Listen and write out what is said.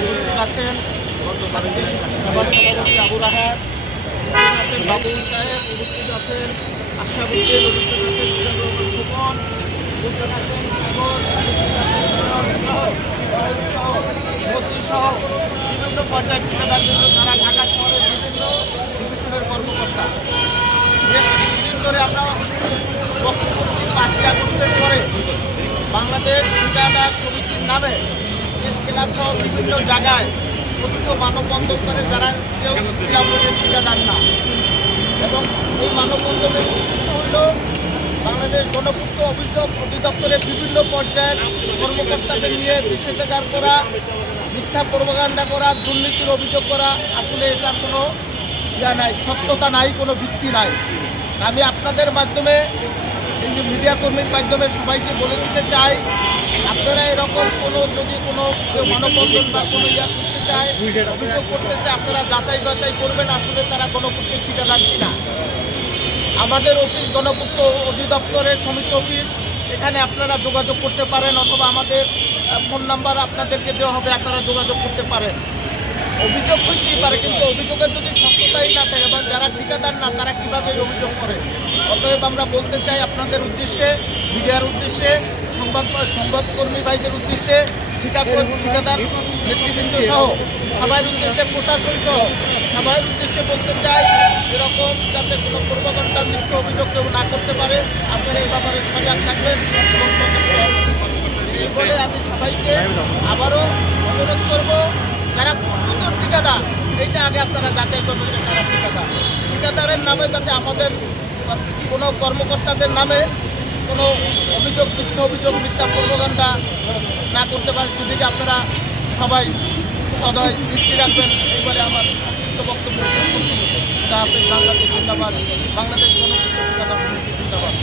উপস্থিত আছেন আবু রাহাত আছেন, বাবুল সাহেব উপস্থিত আছেন, আশরাফুদ্দিন উপস্থিত আছেন, সুমন উপস্থিত আছেন, সহ বিভিন্ন পর্যায়ের ঠিকাদার কিন্তু তারা ঢাকা শহরের বিভিন্ন ডিভিশনের কর্মকর্তা। বেশ কিছুদিন ধরে আমরা লক্ষ্য করছি 5ই আগস্টের পরে বাংলাদেশ ঠিকাদার সমিতির নামে প্রেস ক্লাব সহ বিভিন্ন জায়গায় প্রতিটি মানববন্ধন করে যারা কেউ ক্লাবের ঠিকাদার না, এবং এই মানববন্ধনের উদ্দেশ্য হল বাংলাদেশ গণপূর্ত অধিদপ্তরের বিভিন্ন পর্যায়ের কর্মকর্তাদের নিয়ে নিষেধাজ্ঞা করা, মিথ্যা প্রপাগান্ডা করা, দুর্নীতির অভিযোগ করা। আসলে এটার কোনো নাই, সত্যতা নাই, কোনো ভিত্তি নাই। আমি আপনাদের মাধ্যমে এই যে মিডিয়া কর্মীর মাধ্যমে সবাইকে বলে দিতে চাই, আপনারা এরকম কোনো যদি কোনো মানববন্ধন বা কোনো করতে চায়, অভিযোগ করতে চায়, আপনারা যাচাই বাছাই করবেন আসলে তারা গণপূর্তের ঠিকাদার কিনা। আমাদের অফিস গণপূর্ত অধিদপ্তরের সমিতি অফিস, এখানে আপনারা যোগাযোগ করতে পারেন, অথবা আমাদের ফোন নাম্বার আপনাদেরকে দেওয়া হবে, আপনারা যোগাযোগ করতে পারেন। অভিযোগ হইতেই পারে, কিন্তু অভিযোগের যদি সত্যতাই না থাকে এবং যারা ঠিকাদার না তারা কীভাবে অভিযোগ করে। অতএব আমরা বলতে চাই আপনাদের উদ্দেশ্যে, মিডিয়ার উদ্দেশ্যে, সংবাদকর্মী ভাইদের উদ্দেশ্যে, ঠিকাদার নেতৃবৃন্দ সহ সবার উদ্দেশ্যে, প্রশাসন সহ সবার উদ্দেশ্যে বলতে চাই, এরকম যাতে কোনো প্রপাগান্ডা মিথ্যা অভিযোগ কেউ না করতে পারে, আপনারা এই ব্যাপারে সজাগ থাকবেন এবং সতর্ক হবেন। এই বলে আমি সবাইকে আবারও অনুরোধ করব, যারা প্রকৃত ঠিকাদার এইটা আগে আপনারা যাচাই করবেন যে তারা ঠিকাদার। ঠিকাদারের নামে যাতে আমাদের কোনো কর্মকর্তাদের নামে কোনো অভিযোগ, মিথ্যা অভিযোগ, মিথ্যা প্রপাগান্ডা না করতে পারে, সেদিকে আপনারা সবাই সদয় দৃষ্টি রাখবেন। এইবারে আমার সংক্ষিপ্ত বক্তব্য শেষ করতে হবে। বাংলাদেশ জিন্দাবাদ, বাংলাদেশ গণপূর্ত ঠিকাদার সমিতি জিন্দাবাদ।